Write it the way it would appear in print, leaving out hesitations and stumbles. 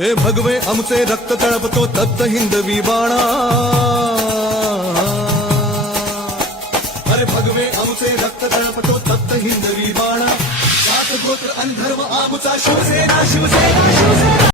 हे भगवे आमचे रक्त तळपतो तप्त हिंदवी बाणा, अरे भगवे आमचे रक्त तळपतो तप्त हिंदवी बाणा, जात गोत्र आणि धर्म आमचा शिवसेना शिवसेना शिवसेना.